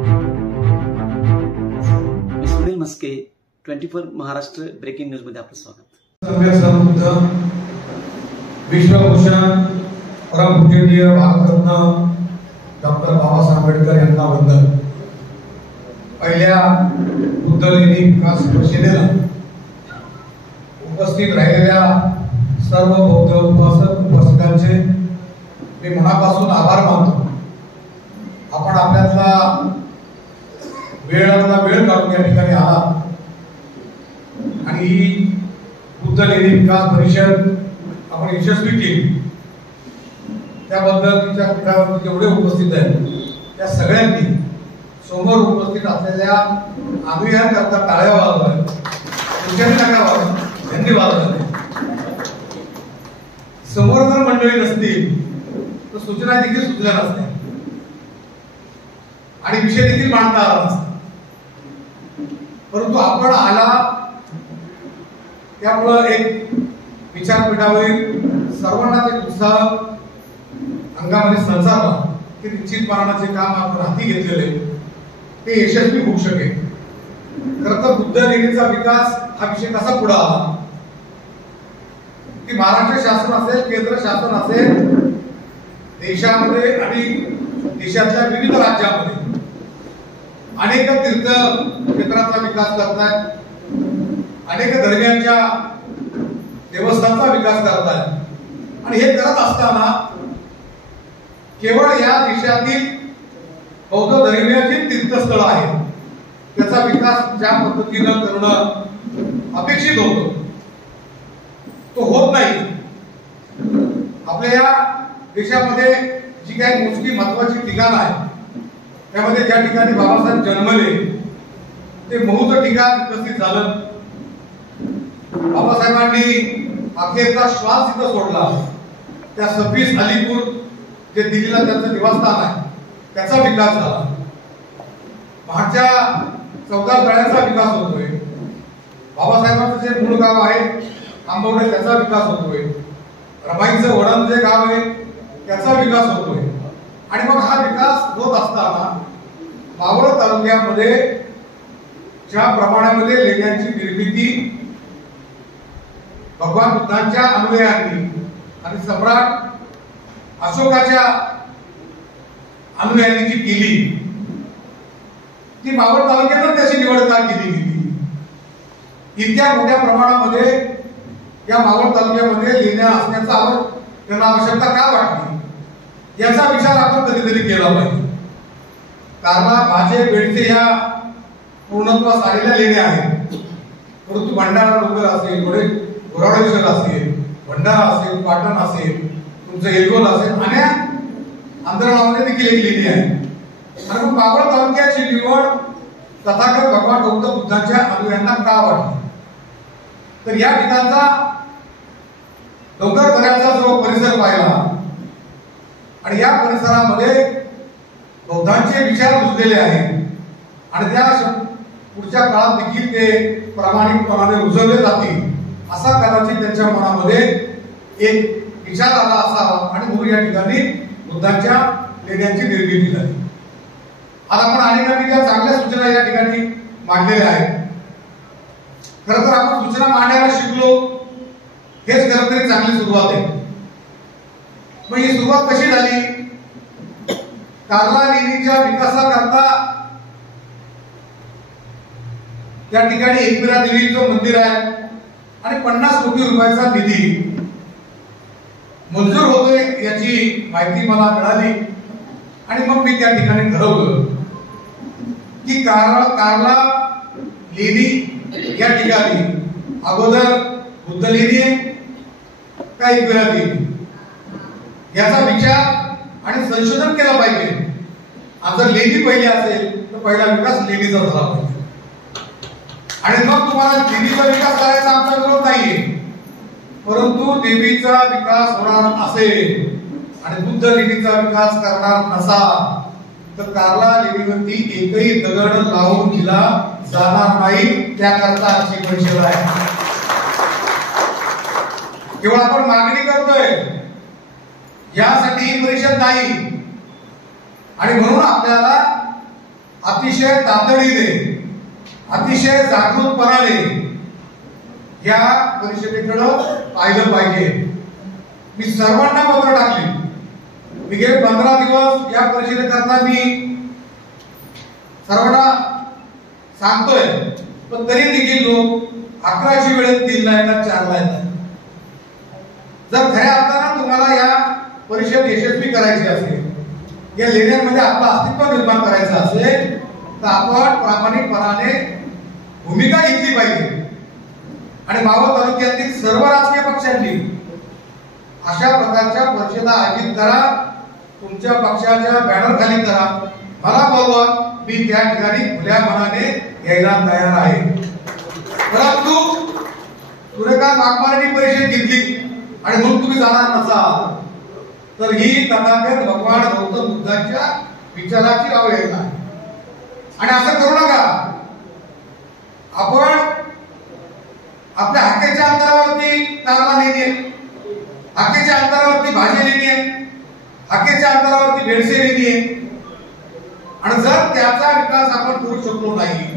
मी Sunil Maske, 24 Maharashtra breaking news मध्ये आपलं स्वागत. विश्वभूषण परमपूजनीय भारतरत्न डॉक्टर बाबासाहेब आंबेडकर यांना वंदन. पहिल्या बुद्धलेणी विकास परिषदेला उपस्थित राहिलेल्या सर्व बौद्ध उपस्थितांचे मी मनापासून आभार मानतो. आपण आपल्यातला वेळ काढून या ठिकाणी आला आणि ही बुद्धलेणी विकास परिषद आपण यशस्वी केली. त्याबद्दल तिच्या पीठावर जेवढे उपस्थित आहेत त्या सगळ्यांनी समोर उपस्थित असलेल्या आंदोलनाकरता टाळ्या वाजवल्या, त्यांनी वाजवल्या. समोर जर मंडळी नसतील तर सूचना देखील सुचल्या नसत्या आणि विषय देखील मांडता आला नसता. परंतु आपण आला त्यामुळं एक विचारपीठावरील सर्वांना एक उत्साह अंगामध्ये संचारला की निश्चितपणाने जे काम आपण हाती घेतलेले ते यशस्वी होऊ शकेल. खरं तर बुद्ध लेणीचा विकास हा विषय कसा पुढे आला की महाराष्ट्र शासन असेल, केंद्र शासन असेल, देशामध्ये आणि देशाच्या विविध राज्यांमध्ये अनेक तीर्थ क्षेत्राचा विकास करतायत, अनेक धर्मियांच्या देवस्थानाचा विकास करतायत आणि हे करत असताना केवळ या देशातील बौद्ध धर्मीयाची तीर्थस्थळ आहेत त्याचा विकास ज्या पद्धतीनं करणं अपेक्षित होतं तो होत नाही. आपल्या या देशामध्ये जी काही मोजकी महत्वाची ठिकाणं आहेत त्यामध्ये ज्या ठिकाणी बाबासाहेब जन्मले ते महूचं ठिकाण विकसित झालं. बाबासाहेबांनी अखेरचा श्वास इथं सोडला. त्या 26 अलीपूर जे दिल्लीला त्यांचं निवासस्थान आहे त्याचा विकास झाला. महाडच्या 14 तळ्यांचा विकास होतोय. बाबासाहेबांचं जे मूळ गाव आहे आंबवडे त्याचा विकास होतोय. रमाईचं वडण जे गाव आहे त्याचा विकास होतोय. आणि मग हा विकास होत असताना मावळ तालुक्यामध्ये ज्या प्रमाणामध्ये लेण्यांची निर्मिती भगवान बुद्धांच्या अनुयायांनी आणि सम्राट अशोकाच्या अनुयायांनी जी केली ती मावळ तालुक्यातच त्याची निवड का केली गेली. इतक्या मोठ्या प्रमाणामध्ये या मावळ तालुक्यामध्ये लेण्या असण्याचा त्यांना आवश्यकता का वाटली याचा विचार आपण कधीतरी केला पाहिजे. कारण भाजे बेडसे या पूर्णत्वास आलेल्या लेण्या आहेत. परंतु भंडारा डोंगर असेल, घोराडेश्वर असेल, भंडारा असेल, पाटण असेल, तुमचं एलगोल असेल, अनेक आंध्रनावाने देखील एक लेणी आहे. आणि मग मावळ तालुक्याची निवड तथागत भगवान गौतम बुद्धांच्या अनुयायांना का वाटली तर या ठिकाणचा डोंगर दऱ्याचा जो परिसर पाहिला आणि या परिसरामध्ये बौद्धांचे विचार रुजलेले आहेत आणि त्या पुढच्या काळात देखील ते प्रामाणिकपणाने रुजवले जातील असा कदाचित त्यांच्या मनामध्ये एक विचार आला असावा आणि म्हणून या ठिकाणी बुद्धांच्या लेण्यांची निर्मिती झाली. आज आपण अनेकांनी ज्या चांगल्या सूचना या ठिकाणी मांडलेल्या आहेत. खरं तर आपण सूचना मांडायला शिकलो हेच खरं तरी चांगली सुरुवात आहे. मग ही सुरुवात कशी झाली? कार्ला लेणीच्या विकासाकरता या ठिकाणी एकविरा देवीचं मंदिर आहे आणि 50 कोटी रुपयाचा निधी मंजूर होतोय याची माहिती मला मिळाली आणि मग मी त्या ठिकाणी ठरवलं की कार्ला लेणी या ठिकाणी अगोदर बुद्ध लेणी का एकविरा देवी याचा विचार आणि संशोधन केलं पाहिजे. आणि जर लेणी पहिली असेल तर पहिला विकास लेणीचा झाला पाहिजे. आणि मग तुम्हाला देवीचा विकास करायचा आमचा विरोध नाहीये, परंतु देवीचा विकास होणार असेल आणि बुद्ध लेणीचा विकास करणार नसा तर कार्ला लेणीवरती एकही दगड लावून दिला जाणार नाही. त्याकरता आजची परिषद आहे. केवळ आपण मागणी करतोय यासाठी ही परिषद नाही आणि म्हणून आपल्याला अतिशय तातडीने, अतिशय जागृतपणाने या परिषदेकडे पाहिलं पाहिजे. मी सर्वांना पत्र टाकले. मी गेले 15 दिवस या परिषदेकरता मी सर्वांना सांगतोय, पण तरी देखील लोक 11ची वेळेत 3ला येतात, 4ला येतात. जर खऱ्या अर्थानं तुम्हाला या परिषद यशस्वी करायची असेल, या लेण्यांमध्ये आपलं अस्तित्व निर्माण करायचं असेल, तर आपण प्रामाणिकपणाने भूमिका घेतली पाहिजे. आणि मावळ तालुक्यातील सर्व राजकीय पक्षांनी अशा प्रकारच्या परिषदा आयोजित करा. तुमच्या पक्षाच्या बॅनर खाली करा, मला बोलवा, मी त्या ठिकाणी खुल्या मनाने यायला तयार आहे. परंतु सूर्यकांत वाघमारेंनी परिषद घेतली आणि म्हणून तुम्ही जाणार नसाल, तर ही तथागत भगवान गौतम बुद्धांच्या विचाराची अवहेलना आहे. आणि असं करू नका. आपण आपल्या हक्काच्या अंतरावरती कारला नेली आहे, हक्काच्या अंतरावरती भाजी नेली आहे, हक्काच्या अंतरावरती भेडसे नेली आहे. आणि जर त्याचा विकास आपण करू शकलो नाही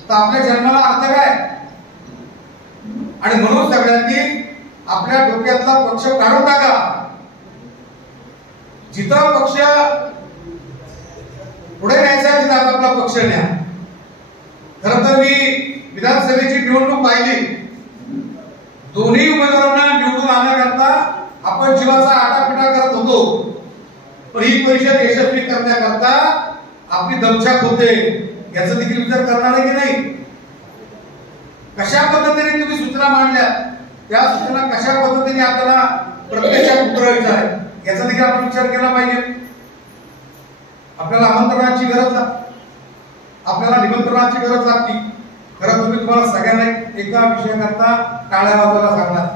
तर आपल्या जन्माला अर्थ काय? आणि म्हणून सगळ्यांनी आपल्या डोक्यातला पक्ष काढून टाका. जिथं पक्ष पुढे न्यायचा तिथं आपला पक्ष न्या. खरं तर मी विधानसभेची निवडणूक पाहिली. दोन्ही उमेदवारांना निवडून आणण्याकरता आपण जीवाचा आटापिटा करत होतो, पण ही परिषद यशस्वी करण्याकरता आपली दमछाक होते याचा देखील विचार करणार आहे की नाही? कशा पद्धतीने तुम्ही सूचना मांडल्या, त्या सूचना कशा पद्धतीने आपल्याला प्रत्यक्षात उतरवायच्या आहे याचा देखील आपण विचार केला पाहिजे. आपल्याला आमंत्रणाची गरज लागते, आपल्याला निमंत्रणाची गरज लागते. खरं तुम्ही तुम्हाला सगळ्यांना एका विषयाकरता टाळ्या वाजवायला सांगणार.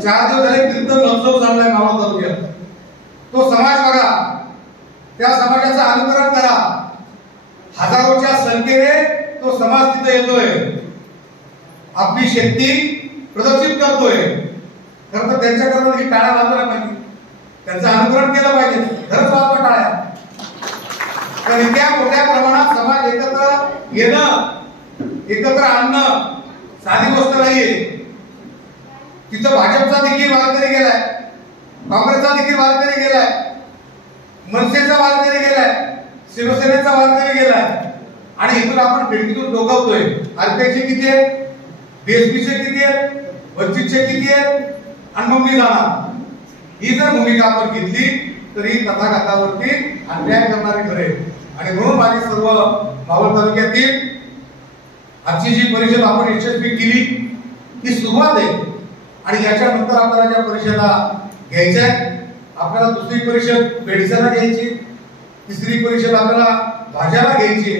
4 दिवस झाले कीर्तन महोत्सव चाललाय मावळ तालुक्यात. तो समाज बघा, त्या समाजाचं अनुकरण करा. हजारोच्या संख्येने तो समाज तिथे येतोय, आपली शक्ती प्रदर्शित करतोय. खरं तर त्यांच्याकरता ही टाळ्या वाजवायला पाहिजे, त्यांचं अनुकरण केलं पाहिजे. खरंच वाजवा टाळ्या. तर इतक्या मोठ्या प्रमाणात समाज एकत्र येणं, एकत्र आणणं साधी गोष्ट नाहीये. तिथं भाजपचा देखील वारकरी गेलाय, काँग्रेसचा देखील वारकरी गेलाय, मनसेचा वारकरी गेलाय, शिवसेनेचा वारकरी गेलाय. आणि इथून आपण खिडकीतून डोकावतोय. आरपीआयचे किती आहेत, बीएसपीचे किती आहेत, वंचितचे किती आहेत, आणि मग मी जाणार. ही जर भूमिका आपण घेतली तर ही तथागतावरती अन्याय करणारे खरे. आणि म्हणून माझी सर्व मावळ तालुक्यातील आजची जी परिषद आपण यशस्वी केली ही सुरुवात आहे. आणि याच्यानंतर आपल्याला ज्या परिषदा घ्यायच्या आहेत, आपल्याला दुसरी परिषद बेडसेला घ्यायची, तिसरी परिषद आपल्याला भाज्याला घ्यायची,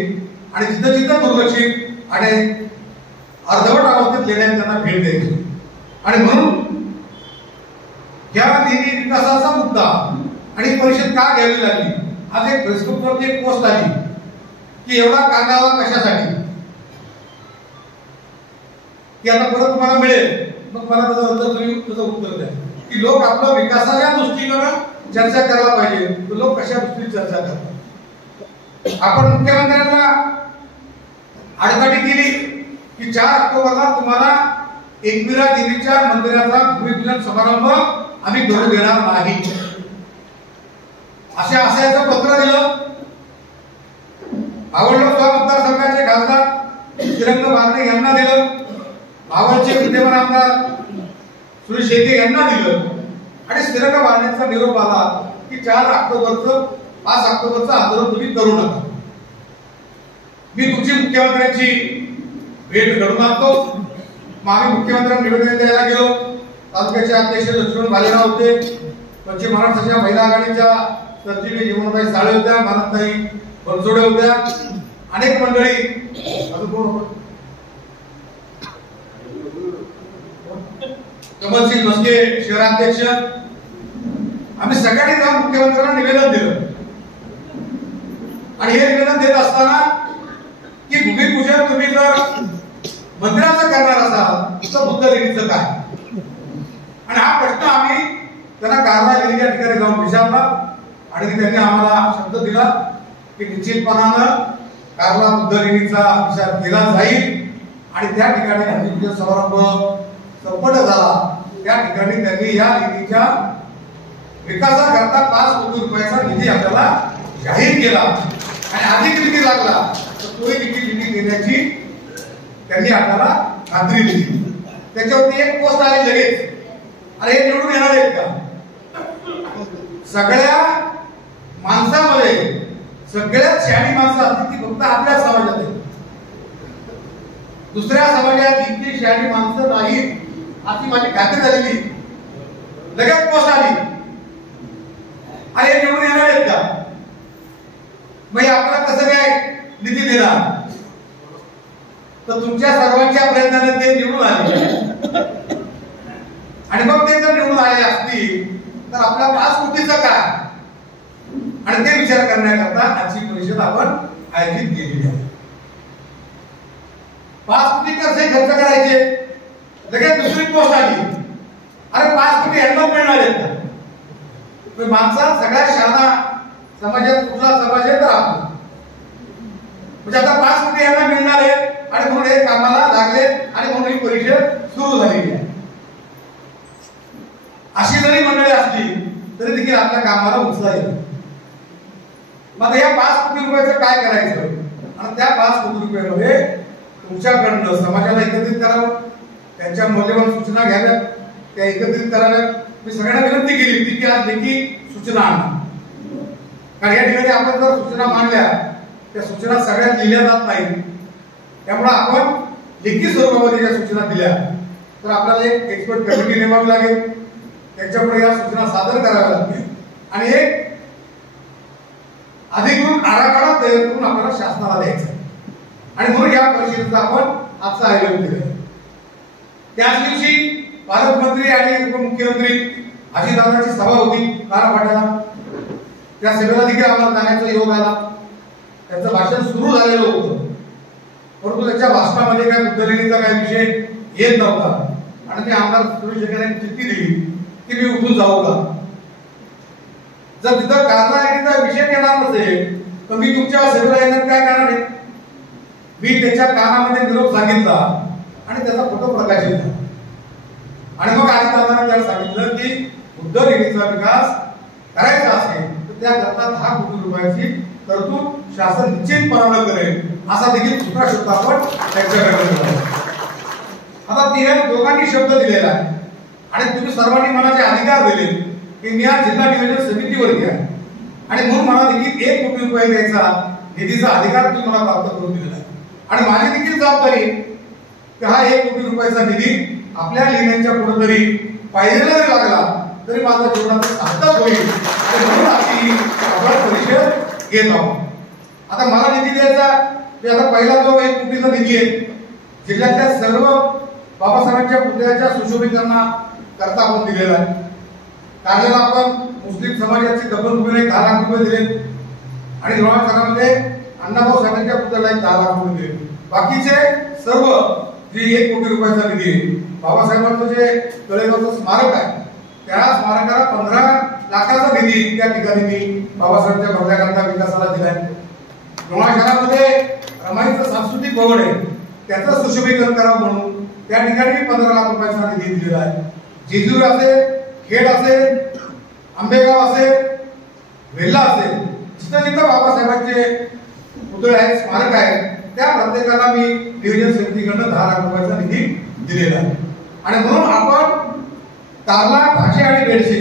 आणि जिथं जिथं दुर्लक्षित आणि अर्धवट अवस्थेत लेण्यात त्यांना भेट द्यायची. आणि म्हणून या लेणी विकासाचा मुद्दा आणि परिषद का घ्यावी लागली. आज एक फेसबुकवरती एक पोस्ट आली की एवढा कांगावा कशासाठी, की आता परत तुम्हाला मिळेल. मग मला त्याचं उत्तर द्या की लोक आपल्या विकासाच्या दृष्टीनं चर्चा करायला पाहिजे, तर लोक कशा दृष्टीने चर्चा करतात. आपण मुख्यमंत्र्यांना आडकाठी केली की 4 ऑक्टोबरला तुम्हाला एकविरा देवीच्या मंदिराचा भूमिपूजन समारंभ आम्ही करू देणार नाही, अशा आशयाचं पत्र दिलं. मावळ लोकसभा मतदारसंघाचे खासदार श्रीरंग बारणे यांना दिलं, मावळचे विद्यमान आमदार सुरेश शेटे यांना दिलं. आणि श्रीरंग बारणेंचा निरोप आला की 5 ऑक्टोबरचं आंदोलन तुम्ही करू नका. मी तुमची मुख्यमंत्र्यांची भेट घडून आणतो. मग आम्ही मुख्यमंत्र्यांना निवेदन द्यायला गेलो. तालुक्याचे अध्यक्ष लक्ष्मण भालेराव होते, पश्चिम महाराष्ट्राच्या महिला आघाडीच्या सरचिटणीस जीवनताई साळे होत्या, मानताई बनसोडे होत्या, अनेक मंडळी, अजून कोण होतं, कमलसिंग मस्के शहराध्यक्ष, आम्ही सगळ्यांनी जाऊन मुख्यमंत्र्यांना निवेदन दिलं. आणि हे निवेदन देत असताना की भूमिपूजन तुम्ही जर मंदिराचं करणार असाल तर बुद्ध लेणीचं काय. आणि हा प्रश्न आम्ही त्यांना कारला लेणीच्या ठिकाणी जाऊन विचारला. आणि त्यांनी आम्हाला शब्द दिला की निश्चितपणानं कार्ला बुद्ध लेणीचा विचार केला जाईल आणि त्या ठिकाणी भूमिपूजन समारंभ संपन्न झाला. त्या ठिकाणी त्यांनी या निधीच्या विकासाकरता 5 कोटी रुपयाचा निधी आपल्याला जाहीर केला आणि अधिक निधी लागला तर तोही निधी देण्याची त्यांनी आपल्याला खात्री दिली. त्याच्यावरती एक पोस्ट आली लगेच, अरे हे निवडून येणार आहेत का? सगळ्या माणसामध्ये सगळ्यात शहाणी माणसं असतील ती फक्त आपल्या समाजात आहेत. दुसऱ्या समाजात इतकी शहाणी माणसं नाहीत अशी माझी खात्री झालेली. लगेच पोस्ट आली, अरे हे निवडून येणार आहेत का? मग आपल्याला कसं काय निधी देणार? तर तुमच्या सर्वांच्या प्रयत्नाने ते निवडून आले आणि मग ते जर निवडून आले असतील तर आपल्या 5 कोटीचं काय आणि ते विचार करण्याकरता आजची परिषद आपण आयोजित केलेली आहे. 5 कोटी कसे खर्च करायचे? लगेच दुसरी पोस्ट आली, अरे 5 कोटी यांना मिळणार आहेत का? माणसात सगळ्या शहाणा समाजात कुठला समाज आहे तर आपण म्हणजे आता 5 कोटी यांना मिळणार आहे आणि म्हणून हे कामाला लागले आणि म्हणून ही परिषद सुरू झालेली आहे. अशी जरी मंडळी असली तरी देखील आपल्या कामाला उत्साह येतो. मग या 5 कोटी रुपयाचं काय करायचं आणि त्या 5 कोटी रुपयामध्ये तुमच्याकडनं समाजाला एकत्रित करावं, त्यांच्या मौल्यवान सूचना घ्याव्यात, त्या एकत्रित कराव्यात. मी सगळ्यांना विनंती केली होती की आज लेखी सूचना आणा, कारण या ठिकाणी आपण जर सूचना मांडल्या त्या सूचना सगळ्यात लिहिल्या जात नाहीत. त्यामुळे आपण लेखी स्वरूपामध्ये ज्या सूचना दिल्या तर आपल्याला एक एक्सपर्ट कमिटी नेमावी लागेल, त्याच्यापुढे या सूचना सादर कराव्या लागतील आणि एक अधिकृत आराखडा तयार करून आपल्याला शासनाला द्यायचा आणि म्हणून या परिषदेचं आपण आजचं आयोजन केलं. त्याच दिवशी पालकमंत्री आणि उपमुख्यमंत्री अजितदादांची सभा होती कारापाट्याला. त्या सभेला देखील आम्हाला जाण्याचा योग आला. त्याचं भाषण सुरू झालेलं होतं, परंतु त्याच्या भाषणामध्ये काय बुद्ध लेणीचा काय विषय येत नव्हता आणि मी आमदार सुरेश शेखर चिठ्ठी दिली की मी उठून जाऊ का? जर तिथं कार्ला लेणीचा विषय येणार नसेल तर मी तुमच्या सभेला येण्यात काय कारण आहे? मी त्याच्या कानामध्ये निरोप सांगितला आणि त्याचा फोटो प्रकाशित झाला आणि मग अजितदादांनी त्याला सांगितलं की बुद्ध लेणीचा विकास करायचा असेल तर त्याकरता 10 कोटी रुपयाची तरतूद शासन निश्चितपणाने करेल असा देखील दुसरा शब्द आपण त्यांच्याकडे. आता तिने दोघांनी शब्द दिलेला आहे आणि तुम्ही सर्वांनी मनाचे अधिकार दिले की मी या जिल्हा नियोजन समितीवर घ्या आणि म्हणून मला देखील 1 कोटी रुपये द्यायचा निधीचा अधिकार तुम्ही मला प्राप्त करून दिलेला आहे आणि माझी देखील जबाबदारी की हा 1 कोटी रुपयाचा निधी आपल्या लेण्यांच्या पुढे तरी पाहिजेला जरी लागला तरी माझा जीवनाचा सार्थक होईल आणि म्हणून आम्ही आपण परिषद घेत आहोत. आता मला निधी द्यायचा की आता पहिला जो 1 कोटीचा निधी आहे जिल्ह्यातल्या सर्व बाबासाहेबांच्या पुतळ्याच्या सुशोभीकरणा करता आपण दिलेला आहे. कार्याला आपण मुस्लिम समाजाची दफनभूमीला 10 लाख रुपये दिले आणि लोणार शहरामध्ये अण्णाभाऊ साहेबांच्या पुतळ्याला 10 लाख रुपये दिले. बाकीचे सर्व जे 1 कोटी रुपयाचा निधी आहे, बाबासाहेबांचं जे तळेगावचं स्मारक आहे त्या स्मारकाला 15 लाखाचा निधी त्या ठिकाणी मी बाबासाहेबांच्या भरल्याकरता विकासाला दिलाय. लोणार शहरामध्ये रमाईचं सांस्कृतिक भवन आहे त्याचं सुशोभीकरण करावं म्हणून त्या ठिकाणी 15 लाख रुपयाचा निधी दिलेला आहे. जेजुरी असेल, खेड असेल, आंबेगाव असेल, वेल्हा असेल, जिथं जिथं बाबासाहेबांचे पुतळे आहेत, स्मारक आहे त्या प्रत्येकाला मी नियोजन समितीकडनं 10 लाख रुपयाचा निधी दिलेला आहे. आणि म्हणून आपण कार्ला, भाषे आणि बेडसे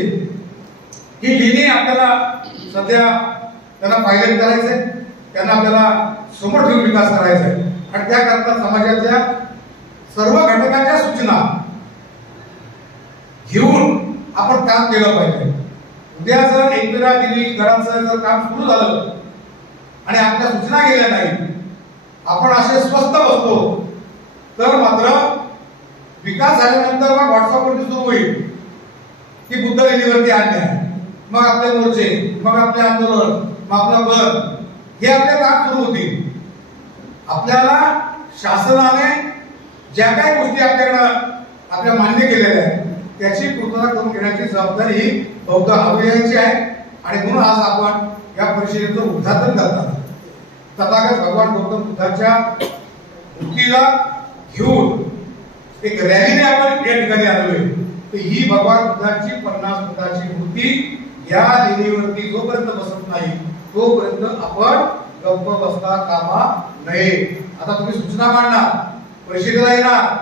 ही लेणी आपल्याला सध्या त्यांना पायलट करायचंय, त्यांना आपल्याला समोर ठेवून विकास करायचा आहे आणि त्याकरता समाजाच्या सर्व घटकांच्या सूचना घेऊन आपण काम केलं पाहिजे. उद्या जर एकविरा देवी घरांचं जर काम सुरू झालं आणि आपल्या सूचना गेल्या नाही, आपण असे स्वस्थ बसतो तर मात्र विकास झाल्यानंतर मग व्हॉट्सअपवरती सुरू होईल की बुद्ध लेणीवरती अन्याय, मग आपले मोर्चे, मग आपले आंदोलन, मग आपला बंद, हे आपले काम सुरू होतील. आपल्याला शासनाने ज्या काही गोष्टी आपल्या मान्य केलेल्या आहेत त्याची पूर्तता करून घेण्याची जबाबदारी ही बौद्ध अनुयायांची आहे आणि म्हणून आज आपण या परिषदेचं उद्घाटन करतात. तथागत भगवान गौतम बुद्धाच्या मूर्तीला घेऊन एक रॅलीने आपण या ठिकाणी आलोय. तर ही भगवान बुद्धाची 50 फुटाची मूर्ती या लेणीवरती जोपर्यंत बसत नाही तोपर्यंत आपण गप्प बसता कामा नये. आता तुम्ही सूचना मांडणार, परिषदेला येणार,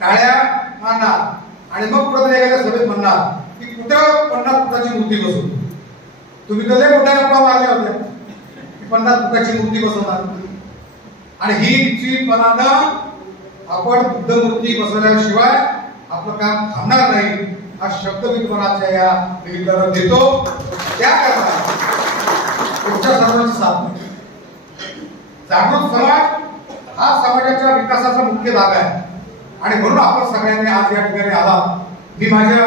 टाळ्या मारणार आणि मग पुढे एखाद्या सभेत म्हणणार की कुठं 50 फुटाची मूर्ती बसवू. तुम्ही तर लय मोठ्या गप्पा मारल्या होत्या की 50 फुटाची मूर्ती बसवणार. आणि ही निश्चितपणानं आपण बुद्ध मूर्ती बसवल्याशिवाय आपलं काम थांबणार नाही हा शब्द मी तुम्हाला या निवेदनात देतो. त्याकरता तुमच्या सर्वांची साथ नाही. जागृत समाज हा समाजाच्या विकासाचा मुख्य धागा आहे आणि म्हणून आपण सगळ्यांनी आज या ठिकाणी आला. मी माझ्या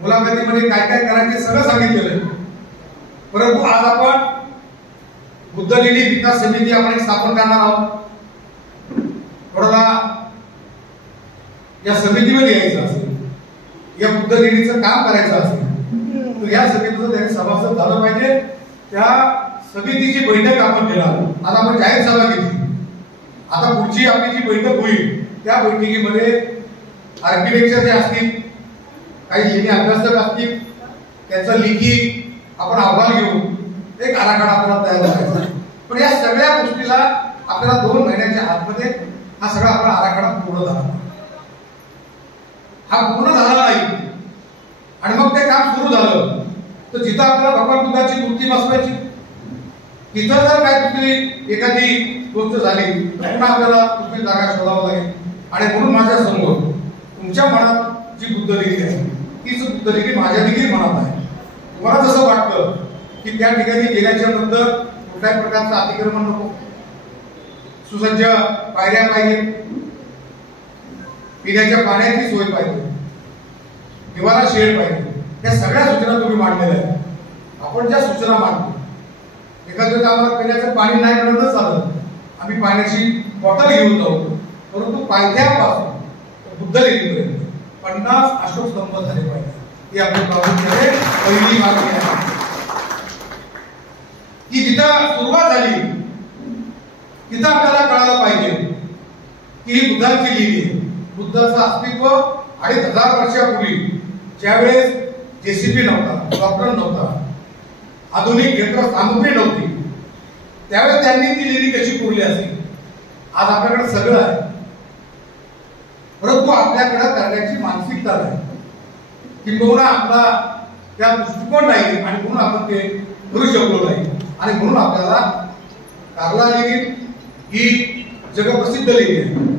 मुलाखतीमध्ये काय काय करायचे सगळं सांगितलेलं आहे. परंतु आज आपण बुद्ध लेणी विकास समिती आपण स्थापन करणार आहोत. थोडा या समितीमध्ये यायचं असेल, या बुद्ध लेणीचं काम करायचं असेल तर या समितीचं त्यांनी सभासद झालं पाहिजे. त्या समितीची बैठक आपण घेणार. आता आपण जाहीर सभा घेतली. आता पुढची आपली जी बैठक होईल त्या बैठकीमध्ये आर्किटेक्चर जे असतील, काही लेणी अभ्यासक असतील, त्यांचा लेखी आपण अहवाल घेऊन एक आराखडा आपल्याला तयार करायचा. पण या सगळ्या गोष्टीला आपल्याला 2 महिन्याच्या आतमध्ये हा सगळा आपला आराखडा पूर्ण झाला. हा पूर्ण झाला नाही आणि मग ते काम सुरू झालं तर जिथं आपल्याला भगवान बुद्धाची मूर्ती बसवायची तिथं जर काय दुसरी एखादी गोष्ट झाली तर पुन्हा आपल्याला दुसरी जागा शोधावं लागेल. आणि म्हणून माझ्या समोर तुमच्या मनात जी बुद्ध लेणी आहे तीच बुद्ध लेणी माझ्या देखील मनात आहे. तुम्हाला जसं वाटतं की त्या ठिकाणी गेल्याच्या नंतर कुठल्याही प्रकारचं अतिक्रमण नको, सुसज्ज पायऱ्या पाहिजे, पिण्याच्या पाण्याची सोय पाहिजे, निवारा शेड पाहिजे, या सगळ्या सूचना तुम्ही मांडलेल्या आहेत. आपण ज्या सूचना मांडतो एखाद्या आम्हाला पिण्याचं पाणी नाही मिळतच चालत, आम्ही पाण्याची बॉटल घेऊन जाऊ. परंतु पायथ्यापासून बुद्ध लेणीपर्यंत 50 अशोक स्तंभ झाले पाहिजे. ही आपली प्रामुख्याने पहिली मागणी आहे की जिथं सुरुवात झाली तिथं आपल्याला कळालं पाहिजे की ही बुद्धाची लेणी आहे. बुद्धाचं अस्तित्व 2500 वर्षापूर्वी ज्यावेळेस जेसीबी नव्हता, डॉक्टर नव्हता, आधुनिक यंत्रसामुग्री नव्हती, त्यावेळेस त्यांनी ती लेणी कशी पुरली असेल. आज आपल्याकडे सगळं आहे परंतु आपल्याकडे करण्याची मानसिकता नाही, किंबहुना आपला त्या दृष्टिकोन नाही आणि म्हणून आपण ते करू शकलो नाही. आणि म्हणून आपल्याला कार्ला लेणी ही जगप्रसिद्ध लेणी आहे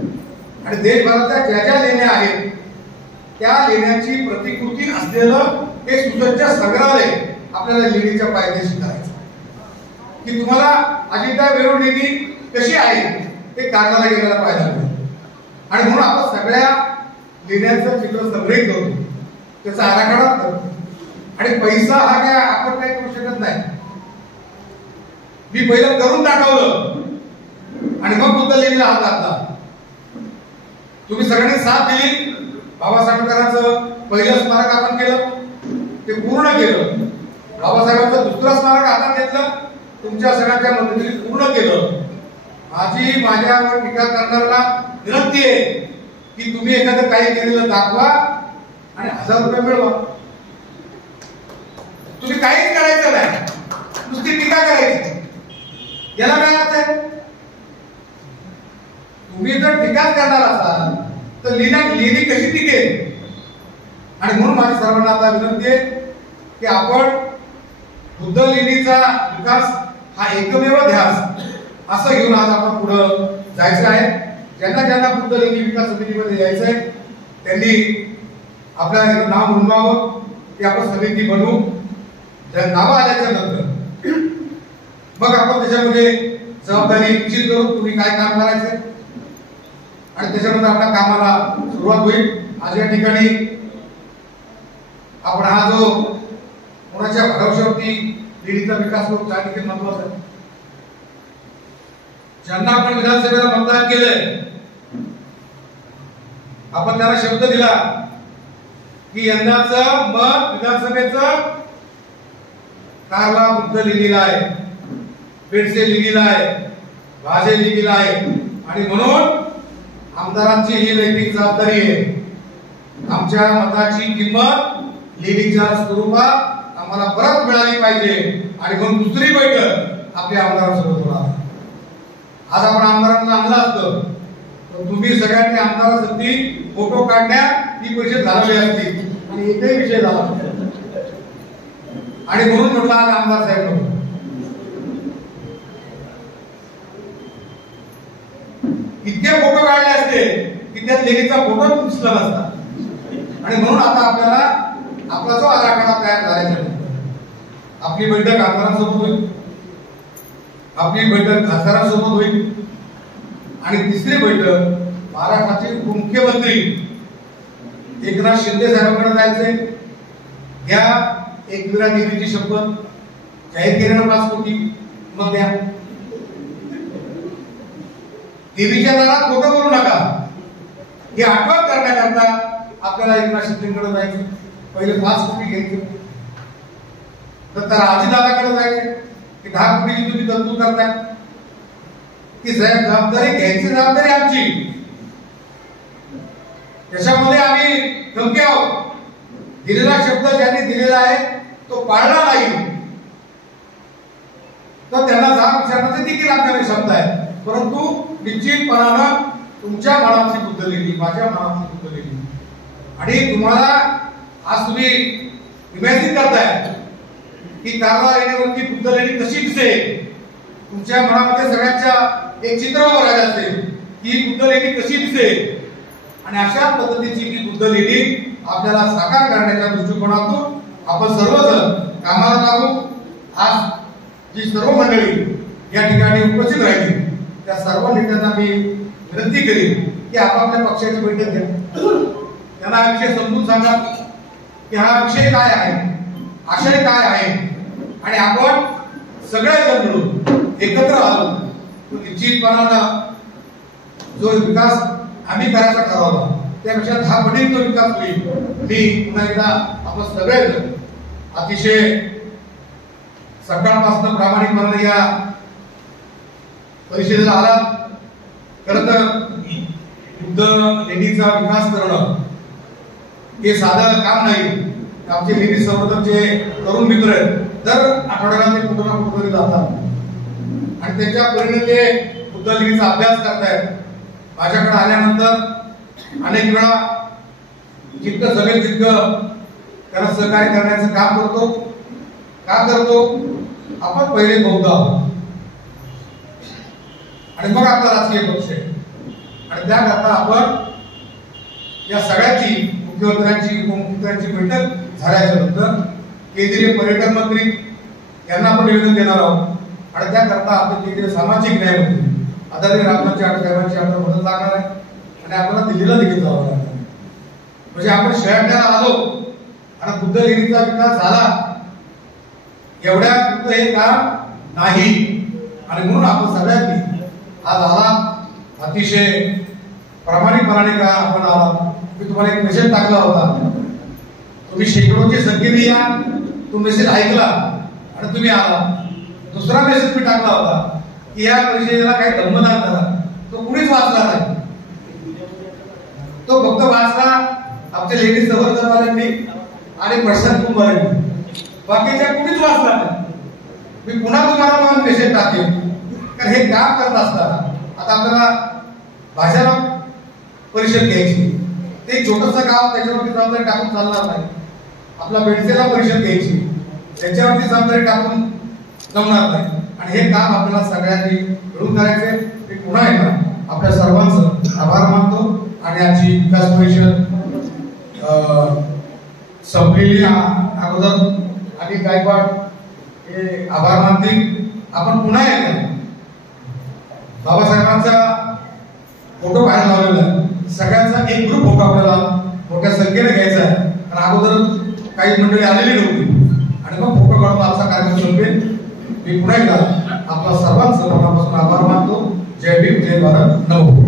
आणि देशभरातल्या ज्या ज्या लेण्या आहेत त्या लेण्यांची प्रतिकृती असलेलं एक सुसज्ज संग्रहालय आपल्याला लेणीच्या पायथ्याशी करायचं की तुम्हाला अजिंठा वेरूळ लेणी कशी आहे ते कार्लाला गेलेला पाहायला मिळेल. आणि म्हणून आपण सगळ्या लेण्यांचं चित्र संग्रहित करतो, त्याचा आराखडा करतो. आणि पैसा हा काय आपण काही करू शकत नाही. मी पहिलं करून दाखवलं आणि मग बुद्ध लेणीला हात घातला. तुम्ही सगळ्यांनी साथ दिली. बाबासाहेब आंबेडकरांचं पहिलं स्मारक आपण केलं, ते पूर्ण केलं. बाबासाहेबांचं दुसरं स्मारक हातात घेतलं, तुमच्या सगळ्यांच्या मदतीने पूर्ण केलं. माझी माझ्यावर टीका करणाऱ्यांना विनंती आहे की तुम्ही एखादं काही केलेलं दाखवा आणि 1000 रुपये मिळवा. तुम्ही काहीच करायचं नाही, नुसती टीका करायची. याला काय अर्थ आहे? तुम्ही जर टीकाच करणार असाल तर लेणी कशी टिकेल. आणि म्हणून माझी सर्वांना आता विनंती आहे की आपण बुद्ध लेणीचा विकास हा एकमेव ध्यास असं घेऊन आज आपण पुढे जायचं आहे. ज्यांना ज्यांना बुद्ध लेणी विकास समितीमध्ये यायचं आहे त्यांनी आपल्या नाव नोंदवावं की आपण समिती बनवू. नावं आल्याच्या नंतर मग आपण त्याच्यामध्ये जबाबदारी निश्चित करू तुम्ही काय काम करायचंय आणि त्याच्यानंतर आपल्या कामाला सुरुवात होईल. आज या ठिकाणी आपण हा जो कोणाच्या भरवशावरती लेणीचा विकास होतो त्या देखील महत्वाचा आहे. ज्यांना आपण विधानसभेला मतदान केलंय आपण त्यांना शब्द दिला की यंदाचं मत विधानसभेचं कार्ला बुद्ध लेणीला आहे, बेडसे लेणीला आहे. वाजे लिहिलेला आहे आणि म्हणून आमदारांची ही नैतिक जबाबदारी आहे. आमच्या मताची किंमत लेखीच्या स्वरूपात आम्हाला परत मिळाली पाहिजे आणि म्हणून दुसरी बैठक आपल्या आमदारांसोबत होणार. आज आपण आमदारांना आणलं असतं तर तुम्ही सगळ्यांनी आमदारांसाठी फोटो काढण्यात ही परिषद झालेली असती आणि एकही विषय झाला आणि म्हणून म्हटलं आज आमदार साहेब नको. इतके फोटो काढले असते की त्यात लेखीचा फोटो दिसला नसता आणि म्हणून आता आपल्याला आपला जो आराखडा तयार करायचा आपली बैठक आमदारांसोबत होईल, आपली बैठक खासदारांसोबत होईल आणि तिसरी बैठक महाराष्ट्राचे मुख्यमंत्री एकनाथ शिंदे साहेबांकडे जायचे. घ्या एकविरा देवीची शपथ, जाहीर केलेलं 5 कोटी मग द्या. देवीच्या दारात फोटो करू नका हे आठवण करण्याकरता आपल्याला एकनाथ शिंदेकडे जायचं. पहिले 5 कोटी घ्यायचे, तर आजीदादाकडे जायचे की 10 कोटीची तुम्ही तरतूद करताय की साहेब जबाबदारी घ्यायची जबाबदारी आमची, त्याच्यामध्ये आम्ही खमके आहोत. दिलेला शब्द ज्यांनी दिलेला आहे तो पाळला नाही तर त्यांना जाब विचारण्याचे देखील आपल्याकडे शब्द आहे. परंतु निश्चितपणानं तुमच्या मनाची बुद्धलेली, माझ्या मनाची बुद्धलेली आणि तुम्हाला आज तुम्ही इमॅजिन करताय की कारला येण्यावरती बुद्धलेली कशी दिसेल. तुमच्या मनामध्ये सगळ्यांच्या एक चित्र उभं राहिलं असेल की बुद्धलेली कशी दिसेल आणि अशा पद्धतीची ही बुद्धलेली आपल्याला साकार करण्याच्या दृष्टिकोनातून आपण सर्वजण कामाला लागू. आज जी सर्व मंडळी या ठिकाणी उपस्थित राहिली त्या सर्व नेत्यांना मी विनंती करेन की आपापल्या पक्षाची बैठक घ्या, त्यांना हा विषय समजून सांगा की हा विषय काय आहे, आशय काय आहे आणि आपण सगळेजण मिळून एकत्र आलो तर निश्चितपणानं जो विकास आम्ही करायचा ठरवला त्यापेक्षा 10 पटीने तो विकास होईल. मी पुन्हा एकदा आपण सगळेजण अतिशय सकाळपासून प्रामाणिकपणे या परिषदेला आला. खरं तर बुद्ध लेणीचा विकास करणं हे साधं काम नाही. आमचे लेणी संवर्धनचे तरुण मित्र दर आठवड्याला ते कुठं ना कुठं जातात आणि त्याच्या परिणामी ते बुद्ध लेणीचा अभ्यास करतायत. माझ्याकडे आल्यानंतर अनेक वेळा जितकं जमेल तितकं त्यांना सहकार्य करण्याचं काम करतो. का करतो? आपण पहिले बौद्ध आहोत आणि मग आपला राजकीय पक्ष आहे आणि त्याकरता आपण या सगळ्याची मुख्यमंत्र्यांची उपमुख्यमंत्र्यांची बैठक झाल्याच्या नंतर केंद्रीय पर्यटन मंत्री यांना आपण निवेदन देणार आहोत आणि त्याकरता आपले केंद्रीय सामाजिक न्याय मंत्री आदरणीय रामदासजी आठवले साहेबांची आपल्याला मदत लागणार आहे आणि आपल्याला दिल्लीला देखील जावं लागणार आहे. म्हणजे आपण शहराला आलो आणि बुद्ध लेणीचा विकास झाला एवढ्या फक्त हे काम नाही आणि म्हणून आपण सगळ्यांनी आज आला अतिशय प्रामाणिकपणाने का आपण आला. मी तुम्हाला एक मेसेज टाकला होता, तुम्ही शेकडोच्या संख्येने या, तो मेसेज ऐकला आणि तुम्ही आला. दुसरा मेसेज मी टाकला होता की या परिषदेला काही धम्मदान करा, तो कुणीच वाचला नाही. तो फक्त वाचला आमच्या लेडीज संवर्धनवाल्यांनी आणि प्रशांत कुंभारांनी, बाकीच्या कुणीच वाचला नाही. मी पुन्हा तुम्हाला मेसेज टाकेन कारण हे काम करत असताना आता आपल्याला भाषाला परिषद घ्यायची, ते छोटंसं गाव त्याच्यावरती जबाबदारी टाकून चालणार नाही. आपला बेडसेला परिषद घ्यायची त्याच्यावरती जबाबदारी टाकून जमणार नाही आणि हे काम आपल्याला सगळ्यांनी मिळून करायचे. मी पुन्हा एकदा आपल्या सर्वांचं आभार मानतो आणि आजची विकास परिषद संपलेली अगोदर आणि गायकवाड हे आभार मानतील. आपण पुन्हा एकदा बाबासाहेबांचा फोटो बाहेर लावलेला आहे, सगळ्यांचा एक ग्रुप फोटो आपल्याला मोठ्या संख्येने घ्यायचा आहे आणि अगोदर काही मंडळी आलेली नव्हती आणि मग फोटो काढून आजचा कार्यक्रम संपेल. मी पुन्हा एकदा आपला सर्वांचं मनापासून आभार मानतो. जय भीम, जय भारत, नमो.